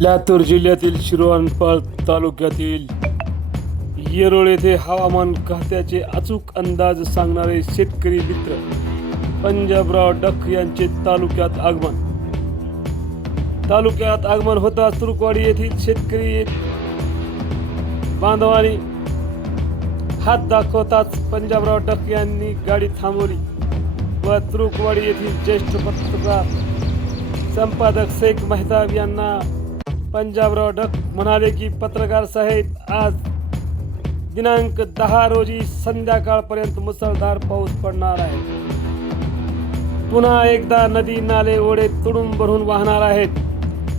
लातूर जिल्ह्यातील शिरवणपाळ तालुक्यातील येरोळ येथे हवामान खात्याचे अचूक अंदाज सांगणारे शेतकरी मित्र पंजाबराव डक यांचे तालुक्यात आगमन. तालुक्यात आगमन होता तुरुकवाडी येथील शेतकरी बांधवानी हात दाखवताच पंजाबराव डक यांनी गाडी थांबवली. व त्रुकवाडी येथील ज्येष्ठ पत्रकार संपादक शेख मेहताब यांना पंजाबराव डक म्हणाले की पत्रकार साहेब आज दिनांक दहा रोजी संध्याकाळपर्यंत मुसळधार पाऊस पडणार आहे. पुन्हा एकदा नदी नाले ओढे तुडून भरून वाहणार आहेत.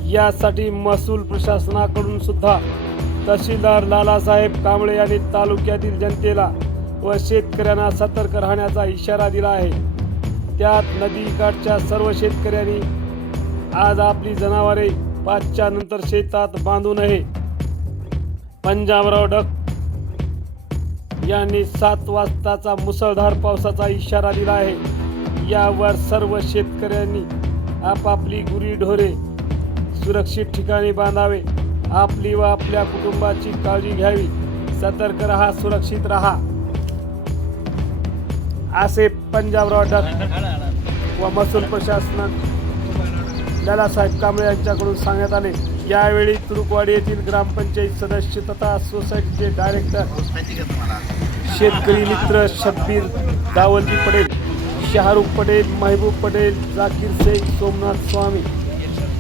यासाठी महसूल प्रशासनाकडून सुद्धा तहसीलदार लालासाहेब कांबळे यांनी तालुक्यातील जनतेला व शेतकऱ्यांना सतर्क राहण्याचा इशारा दिला आहे. त्यात नदीकाठच्या सर्व शेतकऱ्यांनी आज आपली जनावरे पाचच्या नंतर शेतात बांधू नये पंजाबराव डक यांनी सात वाजताचा मुसळधार पावसाचा इशारा दिला आहे. यावर सर्व शेतकऱ्यांनी आपापली गुरीढोरे सुरक्षित ठिकाणी बांधावे. आपली व आपल्या कुटुंबाची काळजी घ्यावी. सतर्क राहा सुरक्षित राहा. असे पंजाबराव रॉडर व महसूल प्रशासन लालासाहेब कांबळे यांच्याकडून सांगण्यात आले. यावेळी तुरुकवाडी येथील ग्रामपंचायत सदस्य तथा सोसायटीचे डायरेक्टर शेतकरी मित्र शब्बीर दावलजी पटेल शाहरुख पटेल महबूब पटेल जाकीर शेख सोमनाथ स्वामी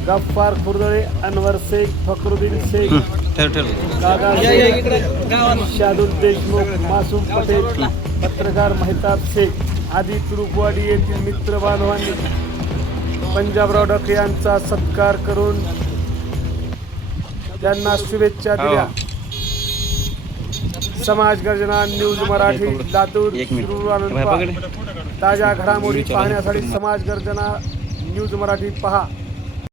गफ्फार खुर्दळे अनवर शेख फखरुद्दीन शेख ठेव ठेव. दादा शादुल देशमुख मासूम पटेल पत्रकार मेहताब शेख आदी तुरुकवाडी येथील मित्र बांधवांनी पंजाबराव डक यांचा सत्कार करून त्यांना शुभेच्छा दिल्या. समाज गर्जना न्यूज मराठी लातूर. ताज्या घडामोडी पाहण्यासाठी समाज गर्जना न्यूज मराठी पहा.